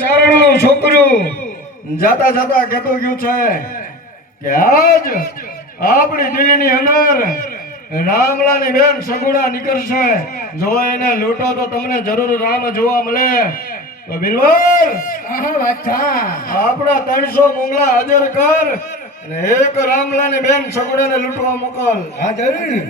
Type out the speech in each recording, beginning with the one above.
ચારણનું છોકરું જાતા જાતા કહેતો ગયું છે કે આજ આપણી દિલ્હીની અંદર રામલાની બેન સગુણા નીકળશે. જો એને લૂંટો તો તમને જરૂર રામ જોવા મળે. તો બિલવર આપણા 300 મુંગલા હાજર કર અને એક રામલાની બેન સગુણાને લૂંટવા મોકલ. હા જરૂર.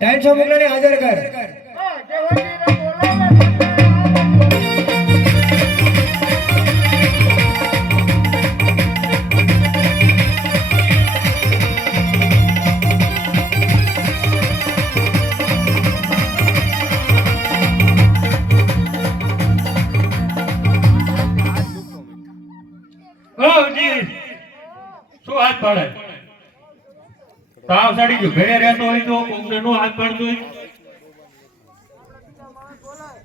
ટાઈમ મોકલાને હાજર કર. શું હાથ પાડે? તાવ સાડી ગયો ઘરે રહેતો હોય તો કોકને નો હાથ પાડતો હોય.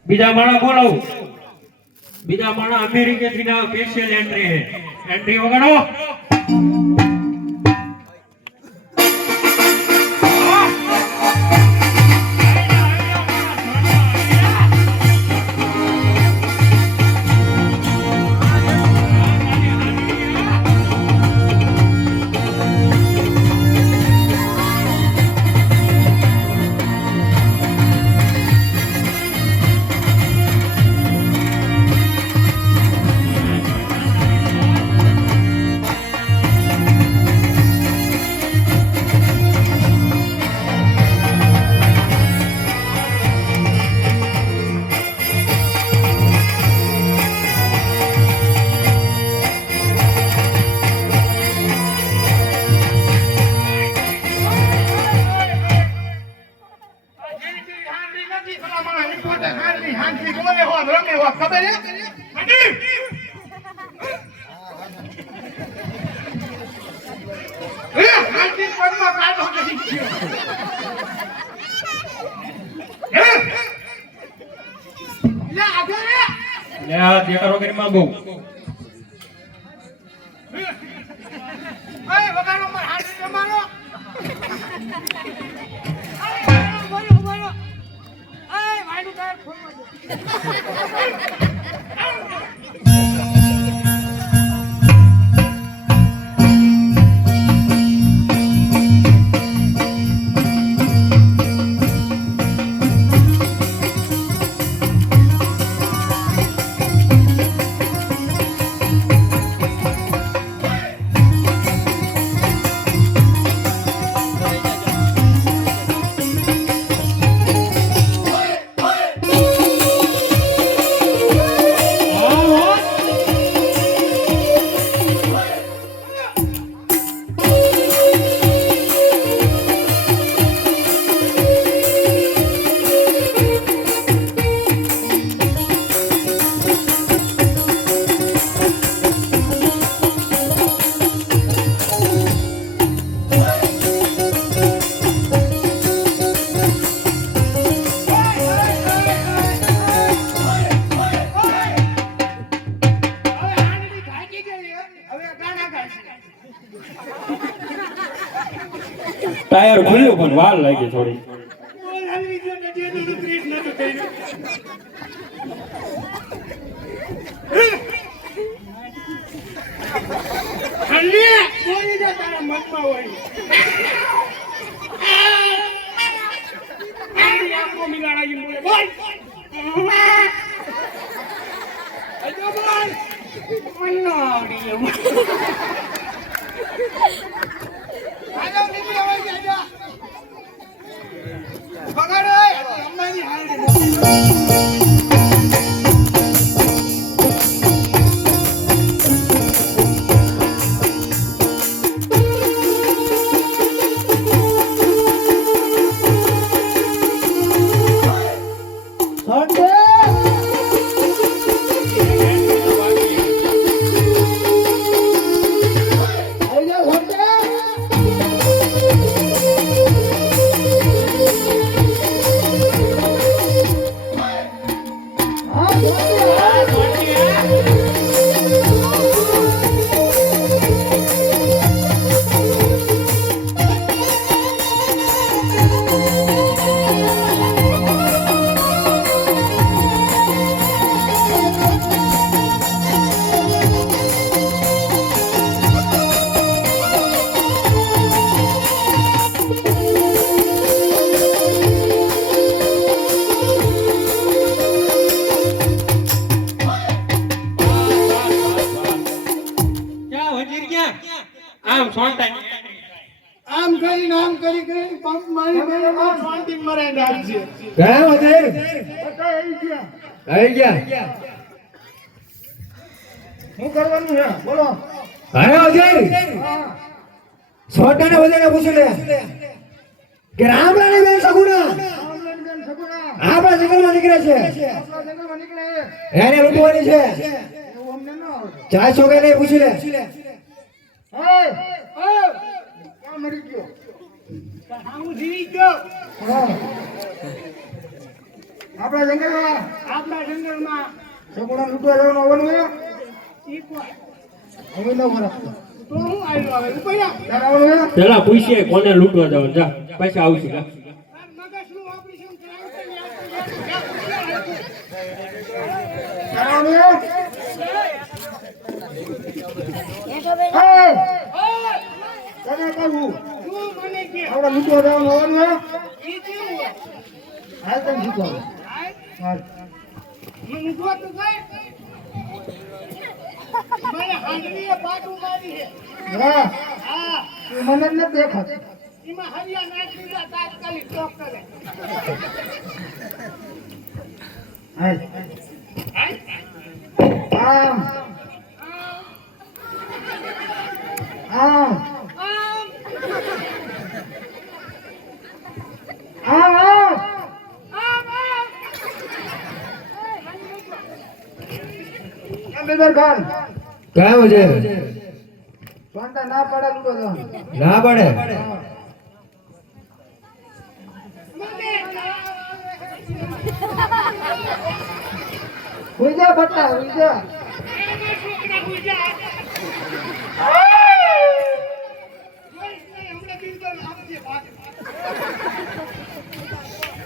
બીજા માણા બોલાવું. બીજા માણા અમેરિકેથી ના સ્પેશિયલ એન્ટ્રી વગાડો. દેખાડો કરી માં બહુ ટાયર ખુલ્લું પણ વાર લાગી થોડી. ક્યાં વજીર ક્યાં? આમ સોંટાઈ. આમ કરીને પંપ મારી મારી શાંતિ મરાઈ નાખશે. ગયા વજીર આવી ગયા. શું કરવાનું છે બોલો? હા વજીર છોટાને બધાને પૂછી લે કે રામલાની બેન સગુણા આપણા જંગલમાં નીકળે છે. એને લૂંટવાની છે. ચાર છોકરાને પૂછી લે. આપણા જંગલમાં સગુણા લૂંટવા જવાનું આવવાનું હોય. હવે ન વરસતો. તો હું આવ્યો હવે રૂપિયા તારા આવવાનું પેલા પૂછીએ કોને લૂંટવા જવાનું. જા પછી આવશું. જા. મગજનું ઓપરેશન કરાવવાનું મને નથી દેખાત. આમ ખાન ક્યાં વજે સોંટા ના પડે લૂટો જવાનું. ના પડે. હુઈ જા બટ્ટા હુઈ જા.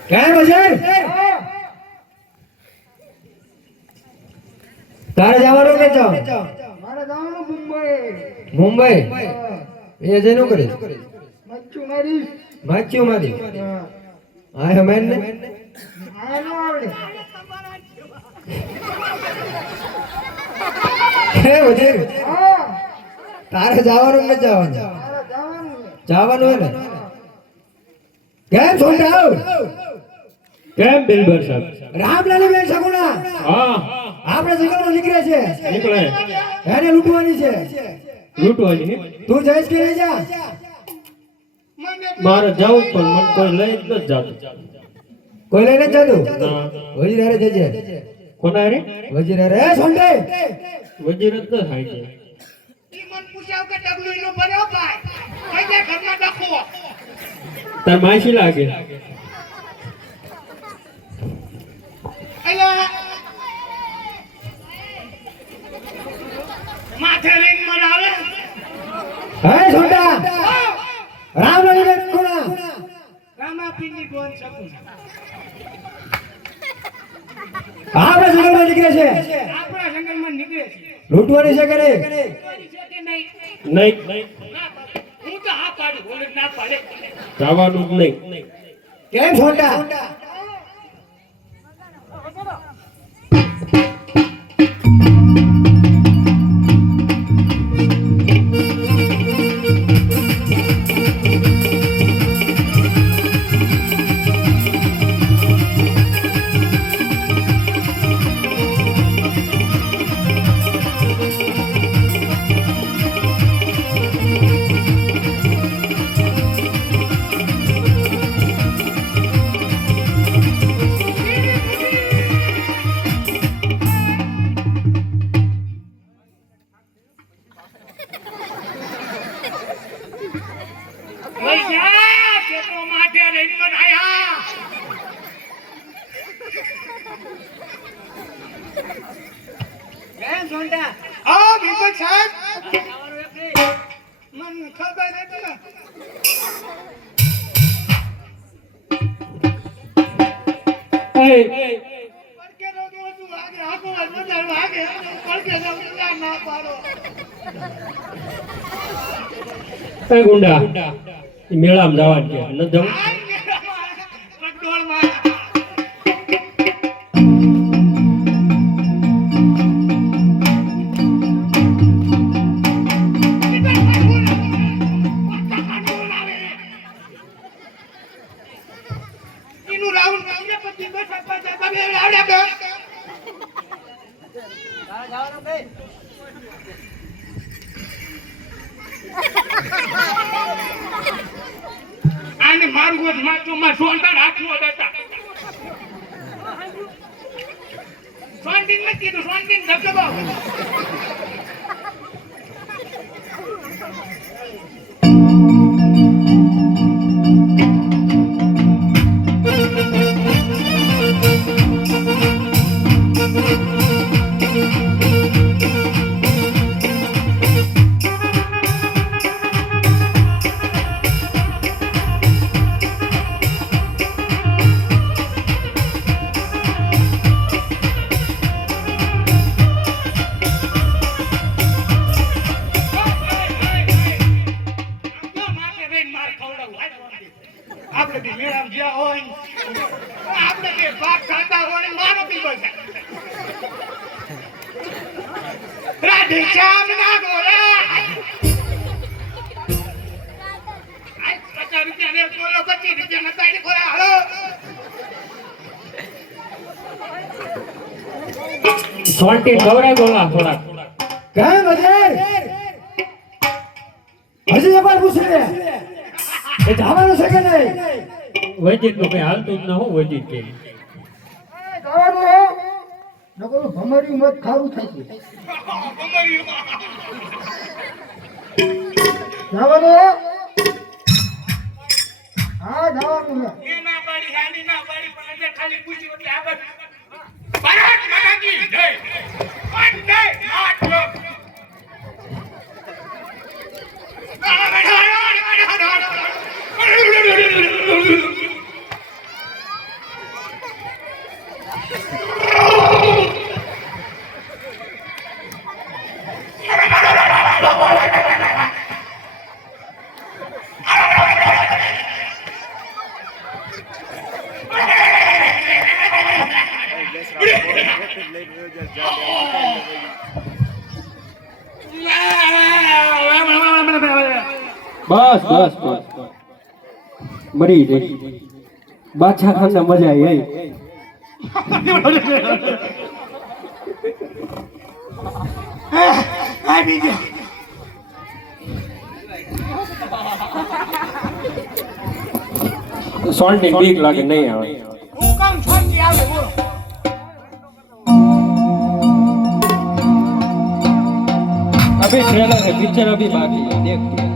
ક્યાં વજે તારે જવાનું કે જાવ? મારે જવાનું મુંબઈ. મુંબઈ એ જઈને કરી મચ્છુ મારી. માચ્યું મારી આ મેન ને આ નો આવડે. હે વજે હા તારે જવાનું કે જવાનું? મારે જવાનું છે. જવાનું હે ને? કેમ છોટા આવ? કેમ બિલબર સાહેબ? રામલાની બેન સગુણા હા આપણા જંગલમાં નીકળે છે. નીકળે. એને લૂંટવાની છે. લૂંટવાની ને? તું જઈશ કે નહીં જા? મારે જવું જ પણ મને કોઈ લઈ જ નથી જાતું. કોઈ લઈને જ જાતું? ના. વજીર હારે જજે. કોના રે? વજીર હારે. એ છોટે વજીર જ ન થાય છે. તાર માસી લાગે. માથે લઈને મને આવે. હે છોટા રામલાની બેન સગુણા આપણા જંગલમાં નીકળે છે આપણા જંગલમાં નીકળે છે લૂંટવાની છે કે નહીં ચોરી છે કે નહીં નહીં હું તો હા પાડું બોલે ના પાડે જવાનું જ નહીં કેમ છોટા ભૈયા કેટલો માટે રહીને બનાયા કેમ સોંડા આ વિપક સાહેબ મને ખબર નથી ને પડકે નો તો તું વાગે આખો મજા વાગે પડકે ના પાડો એ ગુંડા મેળામાં જવા દે ન જવું આને મારું ગોત માં સોંટા રાખવો દેતા સોંટીન નથી કીધું સોંટીન ધબધબાવ આપણે મેળામાં જ્યાં હોય આપણે કે ભાગ ખાતા હોય મારો પીવો છે રાધે શ્યામ ના ગોરા 50 રૂપિયા ને બોલો 25 રૂપિયા ના તાળી ગોરા હાલો સોંટી ખવડાય બોલા થોડા કેમ બજાર હજી એકવાર પૂછી લે એ જવાનું છે કે નહીં વૈદિક નું કઈ હાલતું જ ન હોય વૈદિક કે નકો ભમર્યું મત ખાવું થશે જવાનું હા જવાનું છે એ ના પાડી હાલી ના પાડી પણ એટલે ખાલી પૂછ્યું એટલે આગળ ભારત માતા કી જય વંદે માતરમ બસ બસ બસ મરી ગઈ બાદશાહ ખાન ને મજા આવી સોલ્ટી બીક લાગે નહીં આવે હું કામ છોડી આવે બોલો अभी ट्रेलर है पिक्चर अभी बाकी है देख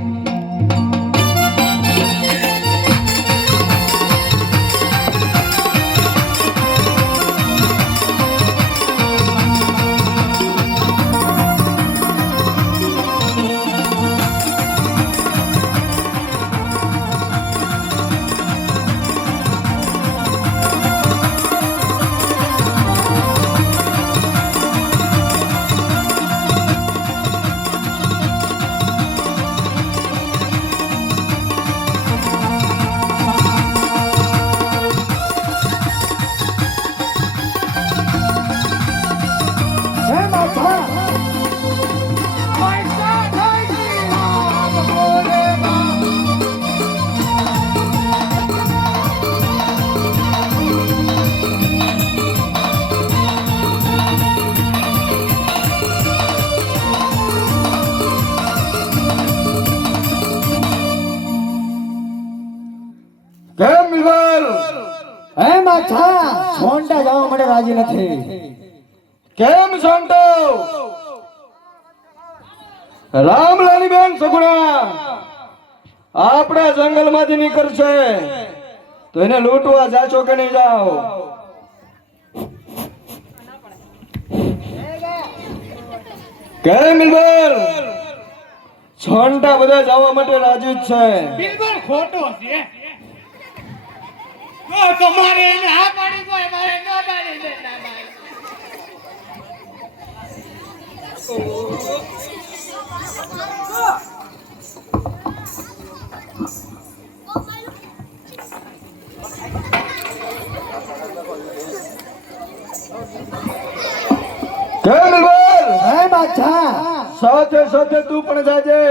બાદશાહ છોંટા જવા માટે રાજી નથી. કેમ સંતો? રામલાની બેન સગુણા આપણા જંગલમાંથી નીકળશે તો એને લૂંટવા જાશો કે નહીં જાઓ? કેમ બિલબલ? છોંટા બધા જવા માટે રાજી જ છે. બિલકુલ ખોટો છે. જો તમારે એને હા પાડી દો, મારે ન પાડી દે ના પાડી. કેમ બિલબલ? હે બાદશાહ સાથે સાથે તું પણ જાજે.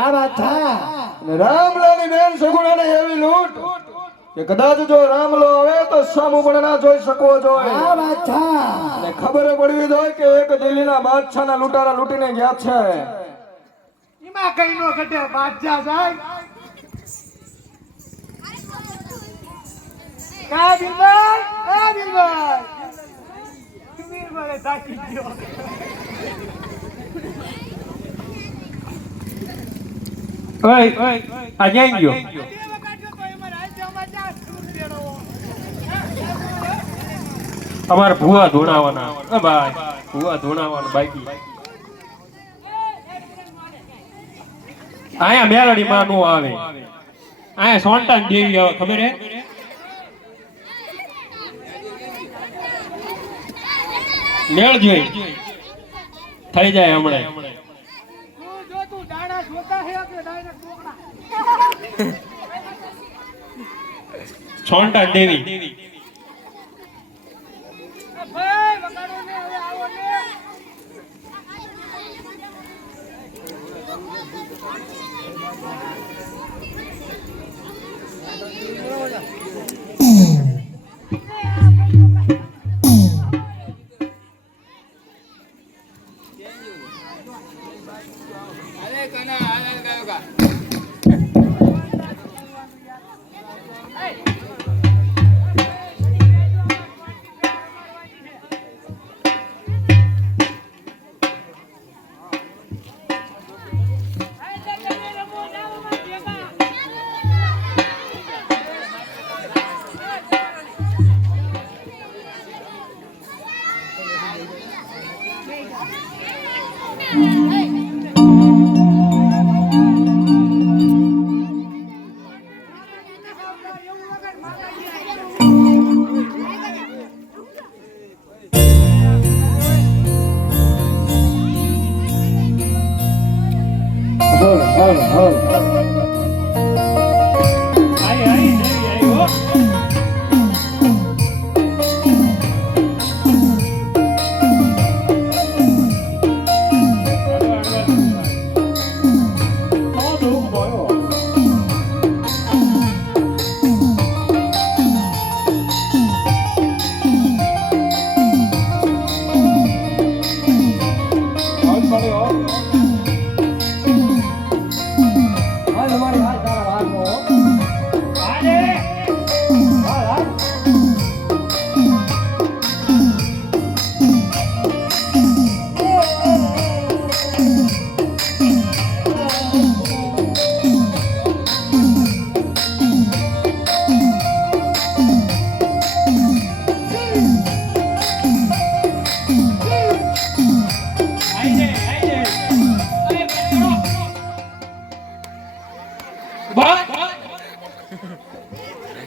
આ બાદશાહ અને રામલાની બેન સગુણાને એવી લૂંટ કે કદાચ જો રામલો આવે તો સામું પણ ના જોઈ શકવો જોઈએ. આ બાદશાહ અને ખબર પડવી જોઈએ કે એક દિલ્હીના બાદશાહના લૂંટારા લૂંટીને ગયા છે. એમાં કઈ નો ઘટે બાદશાહ સાહેબ. કા બિલબલ? આ બિલબલ બિલબલે થાકી ગયો. ઓય આ જઈ ગયો. અમારે ભૂવા ધોણાવાના. ભાઈ ભૂવા ધોણાવાના બાકી. આયા મેલડી માં નો આવે, આયા સોંટા દેવી આવે. ખબર હે? મેળ જોઈ થઈ જાય હમણાં. જો તું દાણા જોતા હે કે ડાયરેક્ટ બોકડા? સોંટા દેવી ભાઈ વગાડો ને, હવે આવો ને.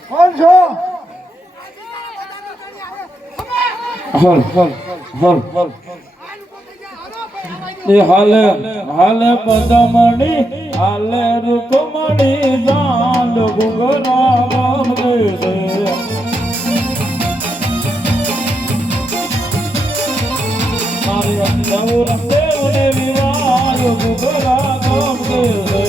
કોણ છો? હલ હલ હલ હલ એ હાલે હાલે પદમણી હાલે રૂકમણી જાન ગુંગરા ગામ દેશે મારી અંદર દેવને વિવાહ ગુંગરા ગામ દેશે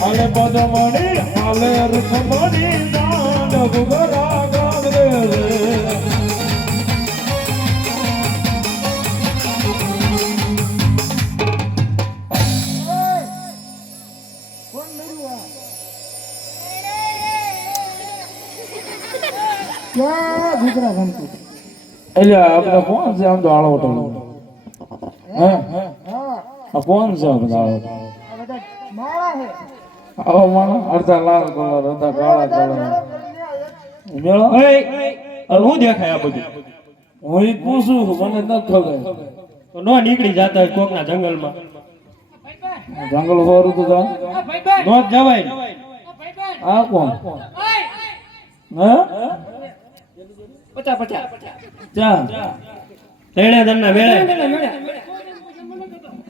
હાલે પદમણી હાલે રૂકમણી જાન ગુંગરા ગામ દેશે કોણ મેળ્યું આ? ક્યાં દીકરા ગમતું એટલે આપણે કોણ છે આમ તો આળો ઉઠાડો હે આ કોણ છે આપણે આળો આ બધા માળા છે આવો માણસ અડધા લાલ કલર અડધા કાળા કલર મેળો હવે હું દેખાય આ બધું હું ઈ પૂછું છું, મને નથી ખબર તો નો નીકળી જતા હોય કોકના જંગલમાં જંગલ હોરું તો જા નો જ જવાય ને. આ કોણ હે ચા તેણે દરના મેળે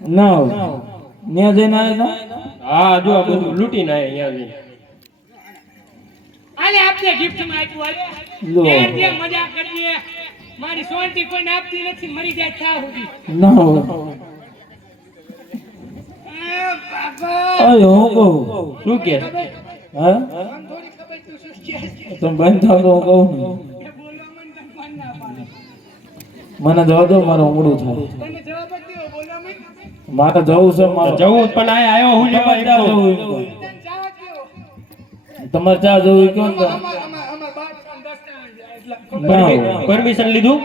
ના હોય ન્યા જઈને આવ્યા હા જો આ બધું લૂંટીને આયા અહીંયા જઈને. આલે આપને gift માં આપ્યું આલે લો. ઘેર દે મજા કરીએ મારી સોનથી કોઈને આપતી નથી મરી જાય ત્યાં સુધી ના હોય બાબા અરે હું કહું શું કે હે થોડી ખબર તું શું કહે છે તમે બંધ થાવ તો હું કહું ને બોલવા મન તને કોણ ના પાડે મને જવા દો મારે ઉમડું થાય તને જવાબ જ દેવો બોલવા મન મારે જવું છે મારે જવું જ પણ આયા આવ્યો હું લેવા ચા આવ્યો. જવું તને જવાબ દેવો તમારે ચા જવું એ કેમ આમાં બાપ પણ દસ્તા એટલે ના હોય. પરમિશન લીધું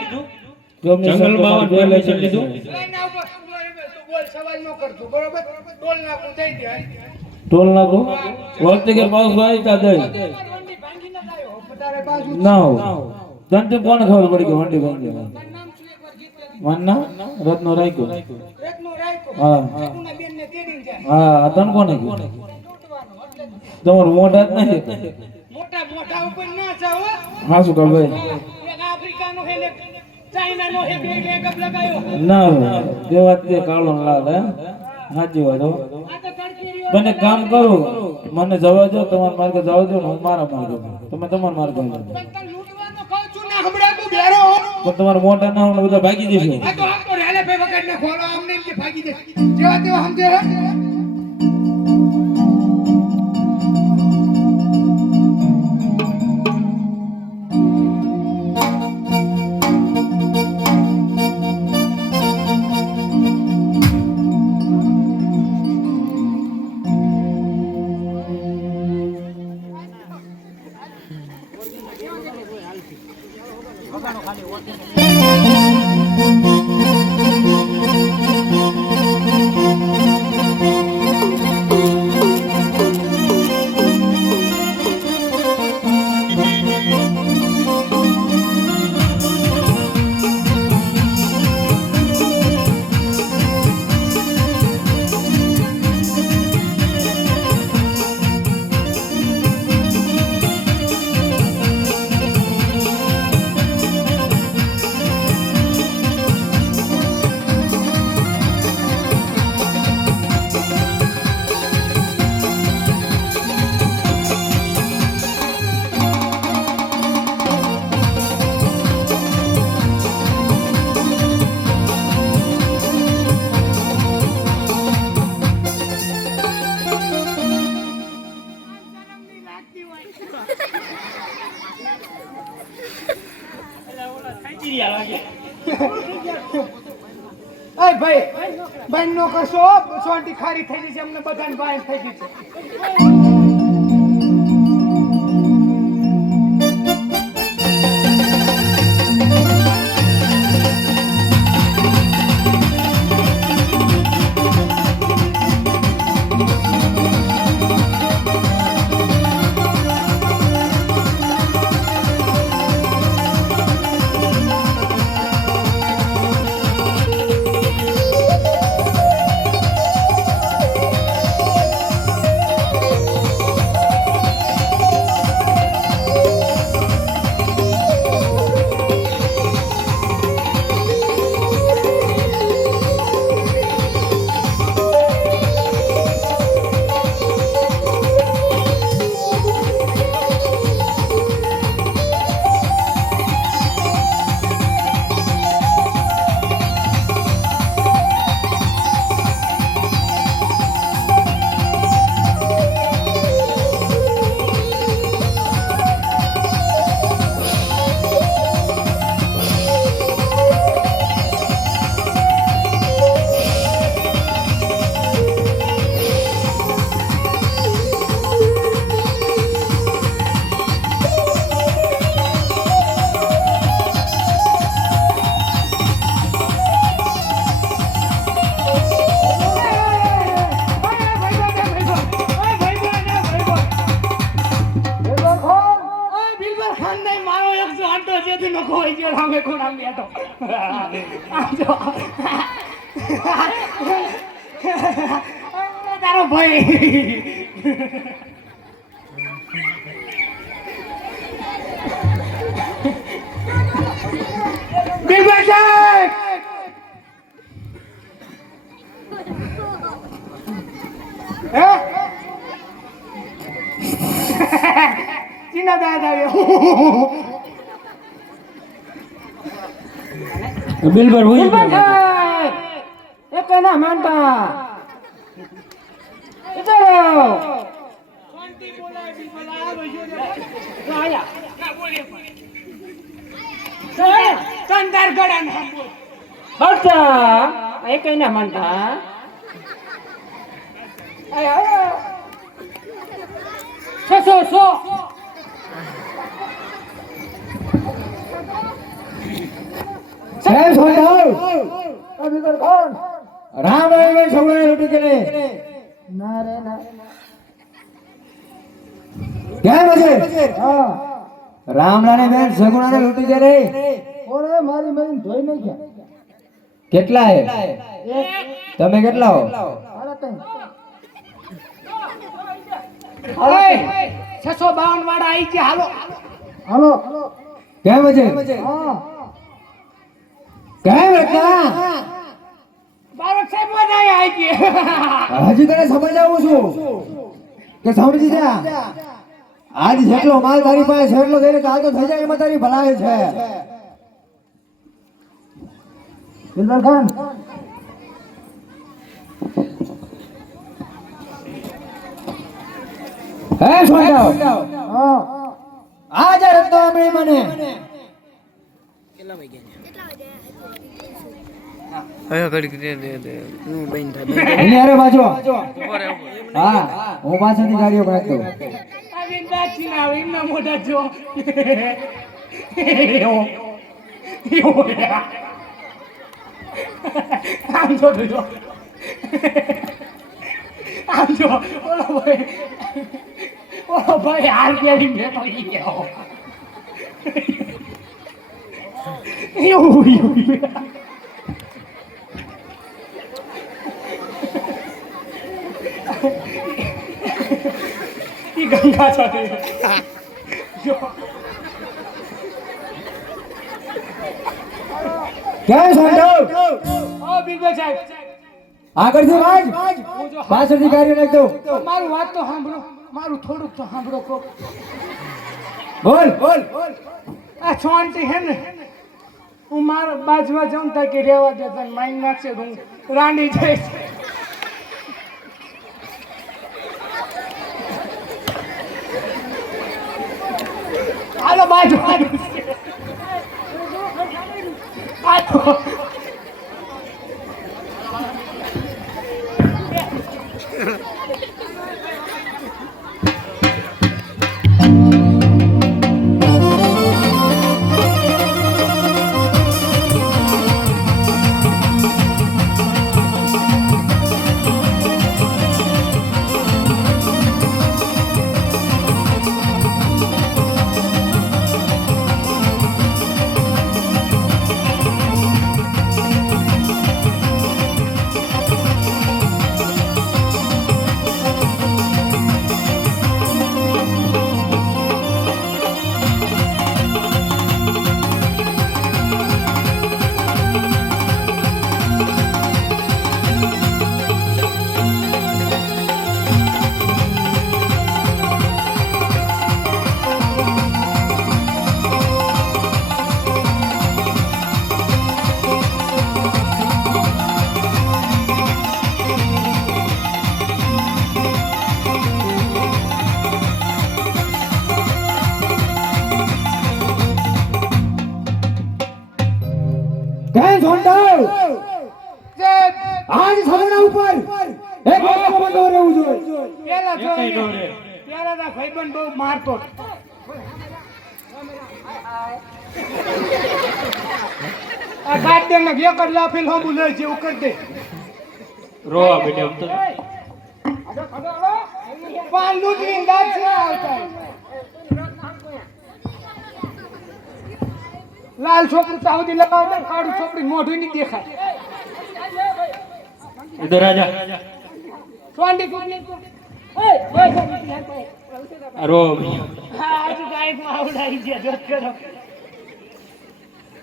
જંગલમાં પરમિશન લીધું લાઈન ઉપર તું બોલ સવાલ ન કરતો બરોબર ટોલ નાખું થઈ જાય ટોલ નાખો વખતે કે પાસ ભાઈ તા દઈ વંડી ભાંગી ન લાયો પતારે બાજુ ના હોય તને તો કોને ખબર પડી કે વંડી ભાંગી નામ શું એકવાર ગીત માનના રત્નો રાખ્યો રત્નો રાયકો હા સગુના બેન ને તેડી જાય હા તને કોને કીધું લૂંટવાનો એટલે તમારું મોઢા જ નહીં મોટા મોટા ઉપર ના જાવ હા શું કર ભાઈ એક આફ્રિકાનો હે ને ચાઇનાનો હે બે મેકઅપ લગાયો ના હોય તે વાત તે કાળો ને લાલ હે સાચી વાત હો આ તો તણખીરીઓ મને કામ કરો મને જવા દો તમારા માર્ગે જવા દો ને હું મારા માર્ગે જાઉં. તમે તમારા માર્ગે જાઓ. પણ તને લૂંટવાનો કહું છું ના હમણાં તું બેરો હો પણ તમારા મોટા ના હોય ને બધા ભાગી જશો આ તો આખો રેલે પે વગર ને ખોલો આમને એમ કે ભાગી દે જેવા તેવા સમજે હે અય ભાઈ ભાઈ નો કરશો સોંટી ખારી થઈ ગઈ છે અમને બધાને બાય થઈ ગઈ છે સામે કોણ આમ બેઠો આમ જો તારો ભાઈ બિલબા સાહેબ હે ચીના દાદ આવ્યો બિલબર હોય એક ના માનતા ઇધર આવો શાંતિ બોલાય બિલબા આવે જો આયા ના બોલે કંદર ગડા ના બોલ બચ્ચા એક ના માનતા આયા સો સાહેબ સોનાવ અભિકર કોણ રામ રામ છોકરાને લૂટી ગયે ના રે ના ક્યાં બજે હા રામલાની બેન સગુણાને લૂટી દે રે ઓરે મારી બેન ધોઈ નઈ ગયા કેટલા હે તમે કેટલા હો હવે 652 વાળા આવી ગયા હાલો ક્યાં બજે હા ક્યાં બેટા બાળક સાહેબ માં આવી ગયા હજી તને સમજાવું છું કે સમજી જા આજ જેટલો માલ તારી પાસે છે એટલો દઈને કાલ તો થઈ જાય એમાં તારી ભલાઈ છે બિલબર ખાન હે સોંડાવ હા આ જ રત્તો અમે મને એની હારે બાજુ હા હું પાછળથી ગાડીઓ કાઢતો આવીને દાચી ના આવે એમના મોઢા જો આમ જો ઓલો ભાઈ હાલ કેરી બેઠો ઈ ગયો ઈ ગંગા સાથે ક્યાં સોંડાવ ઓ બિલબા સાહેબ આગળથી વાજ પાછળથી ગાડીઓ નાખ દો મારું વાત તો સાંભળો મારું થોડુંક તો સાંભળો કો બોલ બોલ આ છોંટી હે ને હું મારા બાજવા જાઉં તા કે રેવા દે તને માઈન નાખશે તો હું રાંડી જઈશ હાલો બાજુ ક્યાં સોંડાવ સાહેબ આજ સગુણા ઉપર એક વાતમાં બંધો રહેવું જોઈએ પેલા એકેય નો રે. પેલા ના ભાઈબંધ બહુ મારતો આ ગાડી ને એક જ લાફી લાંબુ લે જેવું કરી દે રોવા બેઠા તો પાન લૂંટવીને દાંત છે આવતા લાલ છોકરું તાવડી લગાવતા કાળું છોકરી મોઢું નહીં દેખાય ઇધર આજા સોંડી કુટની રો હા આજુ ગાય માં આવડાઈ છે જોત કરો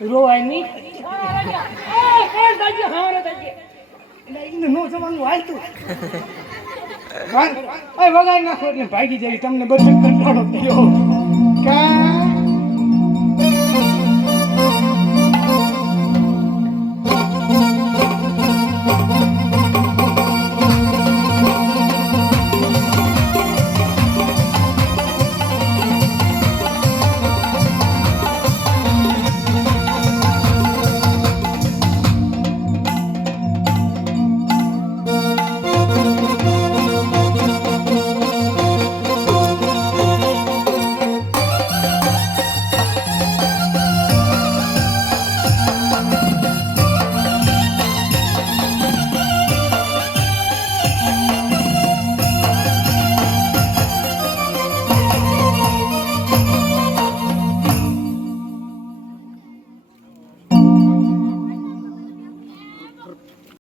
રોવાય નહીં કોણ દાજે હારે દાજે એટલે નો જવાનું હાલતું ઓય વગાઈ નાખો એટલે ભાગી જાય તમને બધું કંટાળો થયો કા